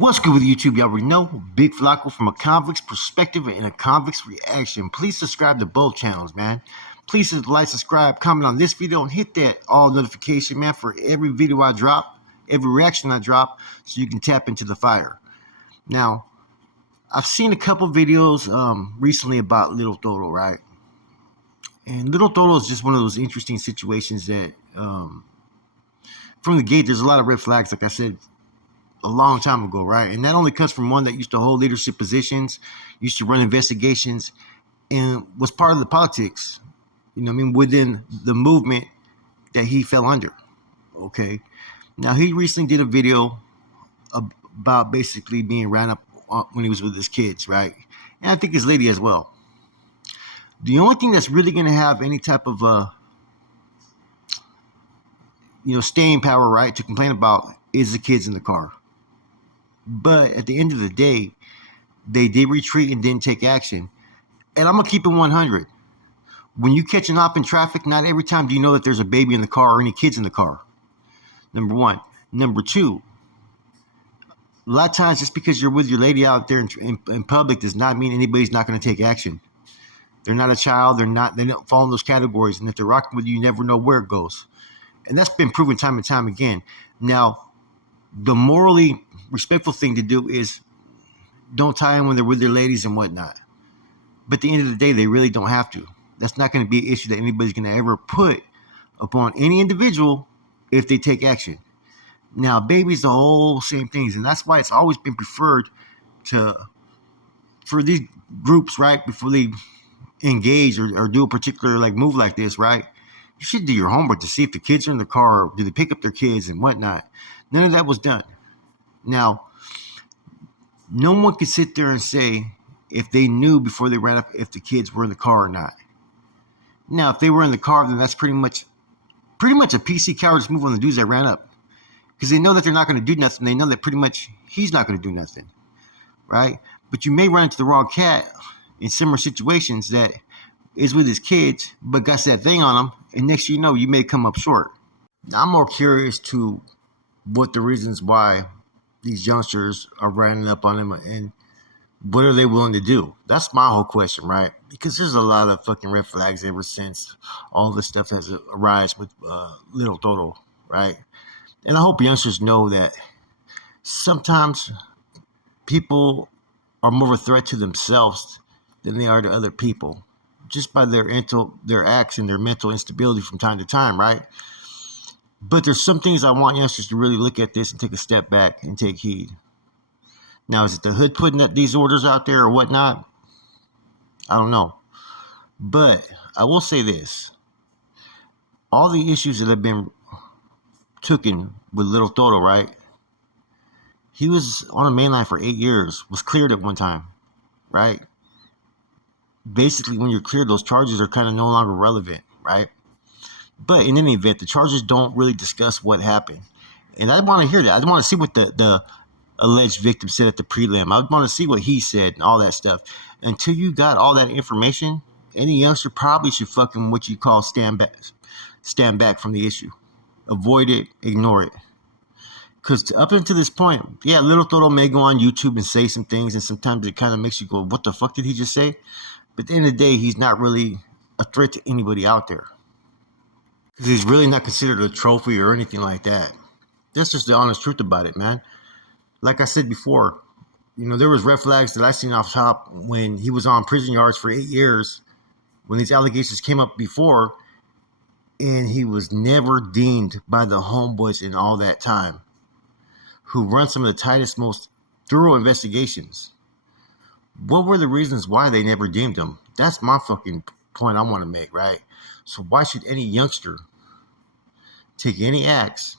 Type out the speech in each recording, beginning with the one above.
What's good with YouTube? Y'all already know. Big Flacco from a convict's perspective and a convict's reaction. Please subscribe to both channels, man. Please like, subscribe, comment on this video, and hit that all notification, man, for every video I drop, every reaction I drop, so you can tap into the fire. Now, I've seen a couple videos recently about Little Toro, right? And Little Toro is just one of those interesting situations that from the gate, there's a lot of red flags, like I said a long time ago, right? And that only comes from one that used to hold leadership positions, used to run investigations, and was part of the politics, within the movement that he fell under. Okay. Now, he recently did a video about basically being ran up when he was with his kids, right? And I think his lady as well. The only thing that's really going to have any type of staying power, right, to complain about is the kids in the car. But at the end of the day, they did retreat and didn't take action. And I'm going to keep it 100. When you catch an op in traffic, not every time do you know that there's a baby in the car or any kids in the car. Number one. Number two, a lot of times just because you're with your lady out there in public does not mean anybody's not going to take action. They're not a child. They don't fall in those categories. And if they're rocking with you, you never know where it goes. And that's been proven time and time again. Now, the morally respectful thing to do is don't tie them when they're with their ladies and whatnot. But at the end of the day, they really don't have to. That's not going to be an issue that anybody's going to ever put upon any individual if they take action. Now, babies, the whole same things. And that's why it's always been preferred for these groups, right, before they engage or do a particular move like this, right? You should do your homework to see if the kids are in the car, or do they pick up their kids and whatnot. None of that was done. Now, no one could sit there and say if they knew before they ran up if the kids were in the car or not. Now, if they were in the car, then that's pretty much a PC cowardice move on the dudes that ran up, because they know that they're not going to do nothing. They know that pretty much he's not going to do nothing, right? But you may run into the wrong cat in similar situations that is with his kids, but got that thing on him, and next you know, you may come up short. Now, I'm more curious to what the reasons why these youngsters are running up on him and what are they willing to do? That's my whole question, right? Because there's a lot of fucking red flags ever since all this stuff has arisen with Little Toro, right? And I hope youngsters know that sometimes people are more of a threat to themselves than they are to other people, just by their acts and their mental instability from time to time, right? But there's some things I want youngsters to really look at this and take a step back and take heed. Now, is it the hood putting these orders out there or whatnot? I don't know. But I will say this. All the issues that have been taken with Little Toro, right? He was on a main line for 8 years, was cleared at one time, right? Basically, when you're cleared, those charges are kind of no longer relevant, right? But in any event, the charges don't really discuss what happened. And I want to hear that. I want to see what the alleged victim said at the prelim. I want to see what he said and all that stuff. Until you got all that information, any youngster probably should fucking what you call stand back from the issue. Avoid it, ignore it. Because up until this point, yeah, Little Toro may go on YouTube and say some things, and sometimes it kind of makes you go, what the fuck did he just say? But at the end of the day, he's not really a threat to anybody out there. Because he's really not considered a trophy or anything like that. That's just the honest truth about it, man. Like I said before, there was red flags that I seen off top when he was on prison yards for 8 years, when these allegations came up before, and he was never deemed by the homeboys in all that time, who run some of the tightest, most thorough investigations. What were the reasons why they never deemed him? That's my fucking point I want to make, right? So why should any youngster take any acts,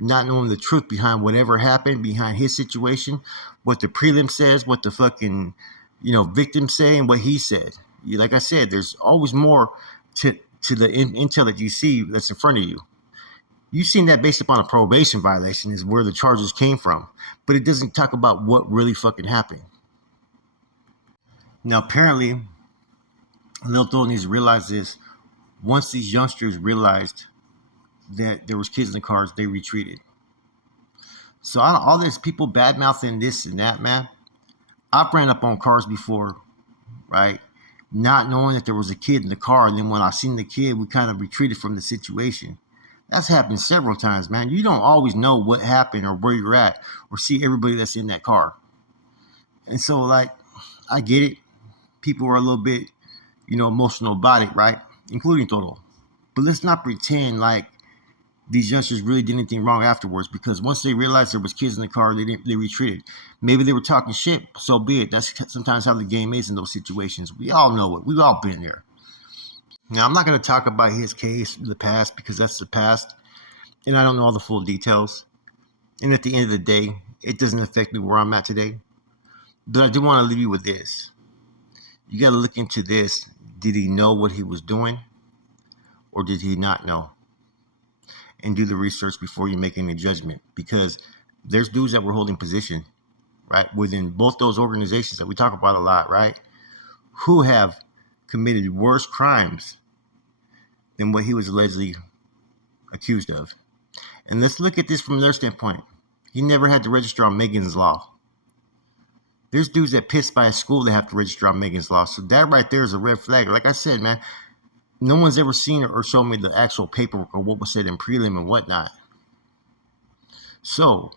not knowing the truth behind whatever happened, behind his situation, what the prelim says, what the fucking, victim say, and what he said? Like I said, there's always more to the intel that you see that's in front of you. You've seen that based upon a probation violation is where the charges came from, but it doesn't talk about what really fucking happened. Now, apparently, Lil Toro needs to realize this. Once these youngsters realized that there was kids in the cars, they retreated. So all this people bad mouthing this and that, man. I've ran up on cars before, right? Not knowing that there was a kid in the car, and then when I seen the kid, we kind of retreated from the situation. That's happened several times, man. You don't always know what happened or where you're at or see everybody that's in that car. And so, like, I get it. People are a little bit, emotional about it, right? Including Toro. But let's not pretend like these youngsters really did anything wrong afterwards, because once they realized there was kids in the car, they retreated. Maybe they were talking shit, so be it. That's sometimes how the game is in those situations. We all know it. We've all been there. Now, I'm not going to talk about his case in the past because that's the past, and I don't know all the full details. And at the end of the day, it doesn't affect me where I'm at today. But I do want to leave you with this. You got to look into this. Did he know what he was doing, or did he not know? And do the research before you make any judgment, because there's dudes that were holding position, right, within both those organizations that we talk about a lot, right, who have committed worse crimes than what he was allegedly accused of. And let's look at this from their standpoint. He never had to register on Megan's Law. There's dudes that pissed by a school that have to register on Megan's Law. So that right there is a red flag. Like I said, man, no one's ever seen or shown me the actual paperwork or what was said in prelim and whatnot. So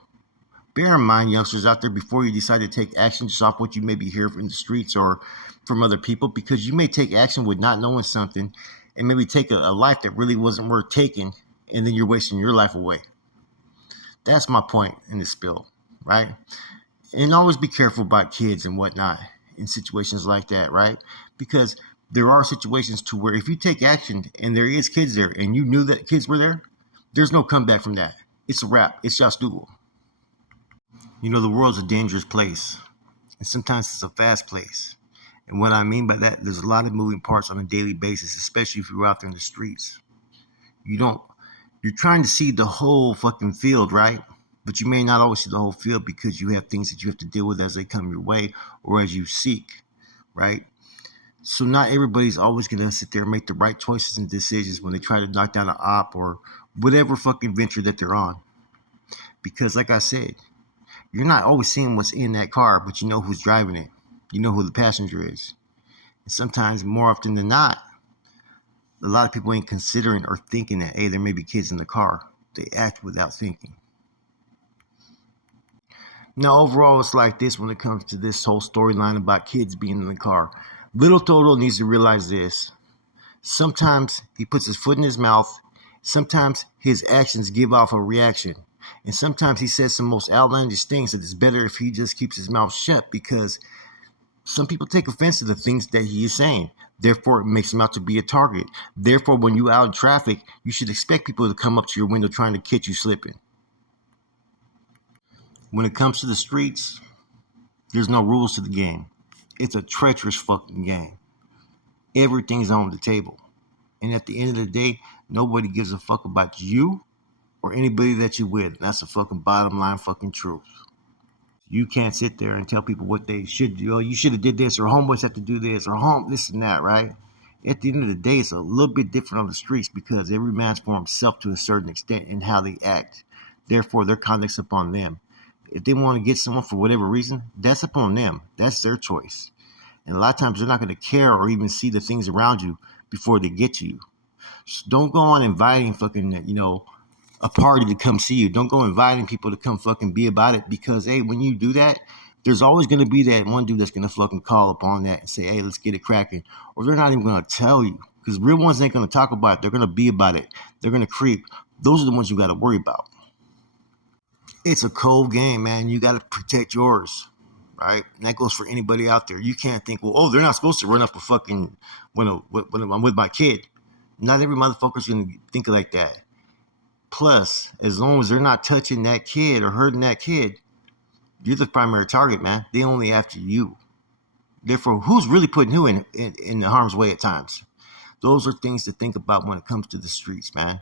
bear in mind, youngsters out there, before you decide to take action just off what you maybe hear from the streets or from other people, because you may take action with not knowing something and maybe take a life that really wasn't worth taking, and then you're wasting your life away. That's my point in this spill, right? And always be careful about kids and whatnot in situations like that, right? Because there are situations to where if you take action and there is kids there and you knew that kids were there, there's no comeback from that. It's a wrap. It's just doable. The world's a dangerous place, and sometimes it's a fast place. And what I mean by that, there's a lot of moving parts on a daily basis, especially if you're out there in the streets. You don't, you're trying to see the whole fucking field, right? But you may not always see the whole field because you have things that you have to deal with as they come your way or as you seek, right? So not everybody's always going to sit there and make the right choices and decisions when they try to knock down an op or whatever fucking venture that they're on. Because like I said, you're not always seeing what's in that car, but you know who's driving it. You know who the passenger is. And sometimes, more often than not, a lot of people ain't considering or thinking that, hey, there may be kids in the car. They act without thinking. Now, overall, it's like this when it comes to this whole storyline about kids being in the car. Little Toro needs to realize this. Sometimes he puts his foot in his mouth. Sometimes his actions give off a reaction. And sometimes he says some most outlandish things that it's better if he just keeps his mouth shut, because some people take offense to the things that he is saying. Therefore, it makes him out to be a target. Therefore, when you're out in traffic, you should expect people to come up to your window trying to catch you slipping. When it comes to the streets, there's no rules to the game. It's a treacherous fucking game. Everything's on the table. And at the end of the day, nobody gives a fuck about you or anybody that you're with. And that's the fucking bottom line fucking truth. You can't sit there and tell people what they should do. Oh, you should have did this, or homeboys have to do this, or home this and that, right? At the end of the day, it's a little bit different on the streets because every man's for himself to a certain extent in how they act. Therefore, their conduct's upon them. If they want to get someone for whatever reason, that's upon them. That's their choice. And a lot of times they're not going to care or even see the things around you before they get to you. So don't go on inviting fucking, a party to come see you. Don't go inviting people to come fucking be about it, because, hey, when you do that, there's always going to be that one dude that's going to fucking call upon that and say, hey, let's get it cracking. Or they're not even going to tell you, because real ones ain't going to talk about it. They're going to be about it. They're going to creep. Those are the ones you got to worry about. It's a cold game, man. You got to protect yours, right? And that goes for anybody out there. You can't think, well, oh, they're not supposed to run up a fucking when I'm with my kid. Not every motherfucker's going to think like that. Plus, as long as they're not touching that kid or hurting that kid, you're the primary target, man. They only after you. Therefore, who's really putting who in harm's way at times? Those are things to think about when it comes to the streets, man.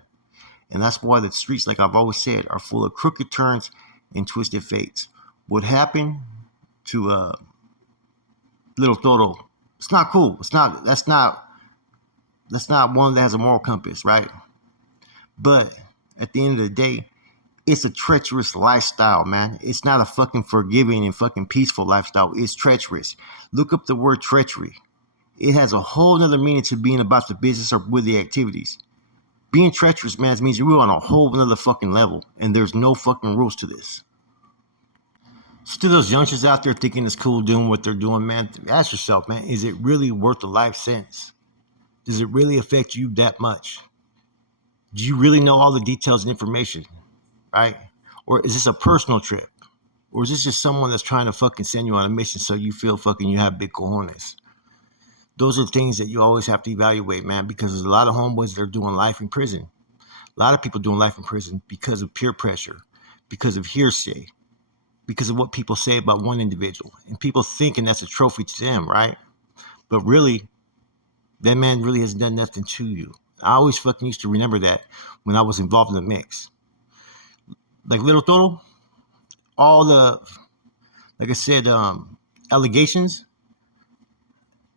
And that's why the streets, like I've always said, are full of crooked turns and twisted fates. What happened to little Toro? It's not cool. It's not. That's not one that has a moral compass, right? But at the end of the day, It's a treacherous lifestyle, man. It's not a fucking forgiving and fucking peaceful lifestyle. It's treacherous. Look up the word treachery. It has a whole nother meaning to being about the business or with the activities. Being treacherous, man, means you're on a whole nother fucking level, and there's no fucking rules to this. So to those youngsters out there thinking it's cool doing what they're doing, man, ask yourself, man, is it really worth a life sentence? Does it really affect you that much? Do you really know all the details and information, right? Or is this a personal trip? Or is this just someone that's trying to fucking send you on a mission so you feel fucking you have big cojones? Those are things that you always have to evaluate, man, because there's a lot of homeboys that are doing life in prison. A lot of people doing life in prison because of peer pressure, because of hearsay, because of what people say about one individual. And people thinking that's a trophy to them, right? But really, that man really hasn't done nothing to you. I always fucking used to remember that when I was involved in the mix. Like Little Toro, all the, like I said, allegations,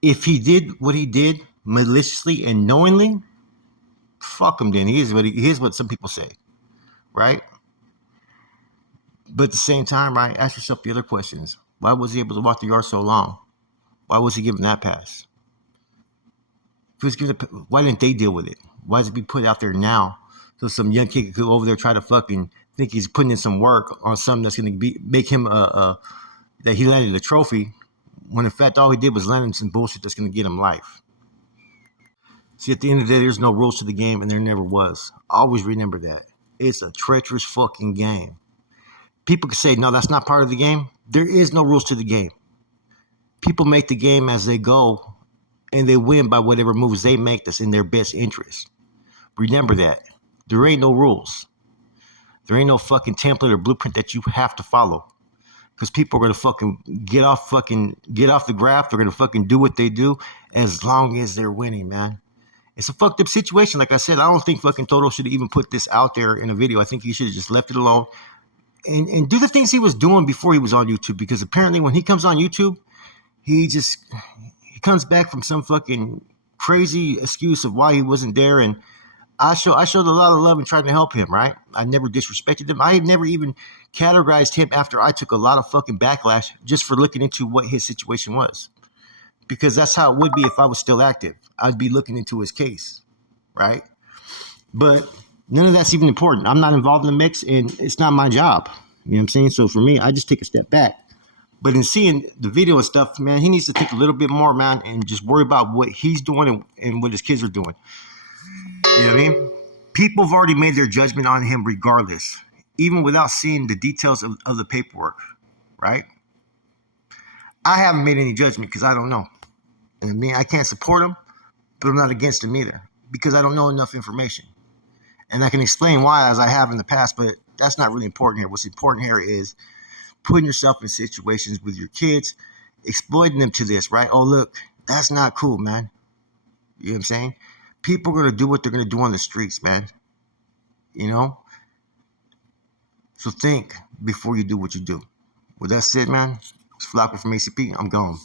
if he did what he did maliciously and knowingly, fuck him then. Here's what some people say, right? But at the same time, right, ask yourself the other questions. Why was he able to walk the yard so long? Why was he given that pass? Why didn't they deal with it? Why does it be put out there now so some young kid could go over there try to fucking think he's putting in some work on something that's going to make him that he landed a trophy when in fact all he did was land him some bullshit that's going to get him life. See, at the end of the day, there's no rules to the game, and there never was. Always remember that. It's a treacherous fucking game. People can say, no, that's not part of the game. There is no rules to the game. People make the game as they go, and they win by whatever moves they make that's in their best interest. Remember that. There ain't no rules. There ain't no fucking template or blueprint that you have to follow. Because people are gonna fucking get off the graph. They're gonna fucking do what they do as long as they're winning, man. It's a fucked up situation. Like I said, I don't think fucking Toro should have even put this out there in a video. I think he should have just left it alone and do the things he was doing before he was on YouTube. Because apparently when he comes on YouTube, he comes back from some fucking crazy excuse of why he wasn't there. And I showed a lot of love and tried to help him, right? I never disrespected him. I had never even categorized him after I took a lot of fucking backlash just for looking into what his situation was. Because that's how it would be if I was still active. I'd be looking into his case, right? But none of that's even important. I'm not involved in the mix, and it's not my job. You know what I'm saying? So for me, I just take a step back. But in seeing the video and stuff, man, he needs to think a little bit more, man, and just worry about what he's doing and what his kids are doing. You know what I mean? People have already made their judgment on him regardless, even without seeing the details of the paperwork, right? I haven't made any judgment because I don't know. And I mean, I can't support him, but I'm not against him either because I don't know enough information. And I can explain why as I have in the past, but that's not really important here. What's important here is putting yourself in situations with your kids, exploiting them to this, right? Oh, look, that's not cool, man. You know what I'm saying? People are going to do what they're going to do on the streets, man. You know? So think before you do what you do. With that said, man, it's Flacco from ACP. I'm gone.